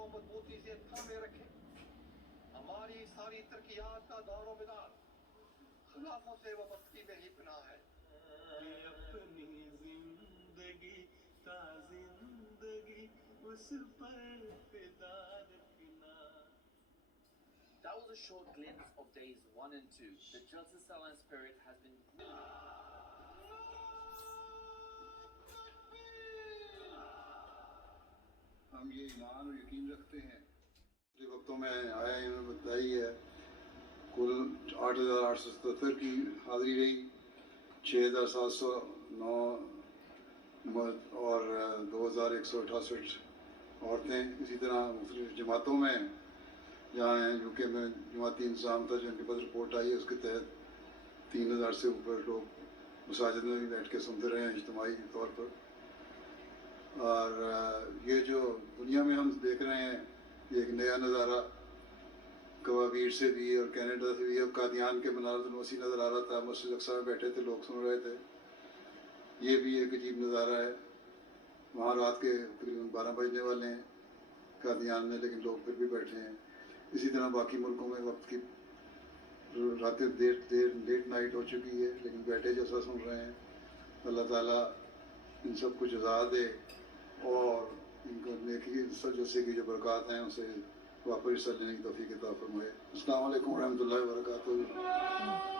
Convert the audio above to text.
को मजबूती से थामे रखें। हमारी सारी तरक्कियात का दारोमदार खिलाफों से वाबस्तगी में ही बना है। अपनी जिंदगी ता जिंदगी उस पर फिदा रखना. That was a short glimpse of days 1 and 2. The Jalsa Salan spirit has been हम ये ईमान और यकीन रखते हैं। पिछले वक्तों में आया इन्होंने बताई है कुल 8,877 की हाजिरी रही, 6,709 मर्द और 2,168 औरतें। इसी तरह मुख्तलिफ जमातों में जहाँ यूके में जमाती इंतज़ाम था जो इनके पास रिपोर्ट आई है उसके तहत 3,000 से ऊपर लोग मसाजिद में भी बैठ के सुनते रहे हैं इज्तिमाई तौर पर। और ये जो दुनिया में हम देख रहे हैं ये एक नया नज़ारा कवाबीर से भी और कनाडा से भी, अब कादियान के मनारुल वसी नज़र आ रहा था, मस्जिद अक्सा में बैठे थे लोग सुन रहे थे। ये भी एक अजीब नज़ारा है। वहाँ रात के तकरीबन 12 बजने वाले हैं कादियान में, लेकिन लोग फिर भी बैठे हैं। इसी तरह बाकी मुल्कों में वक्त की रातें लेट नाइट हो चुकी है लेकिन बैठे जैसा सुन रहे हैं। अल्लाह ताला इन सब को जज़ा दे और इनको नेकी जैसे की जो बरक़ात हैं उसे वापस हिस्सा लेने की तौफ़ीक़ अता फ़रमाए। अस्सलामु अलैकुम रहमतुल्लाहि व बरकातुहू।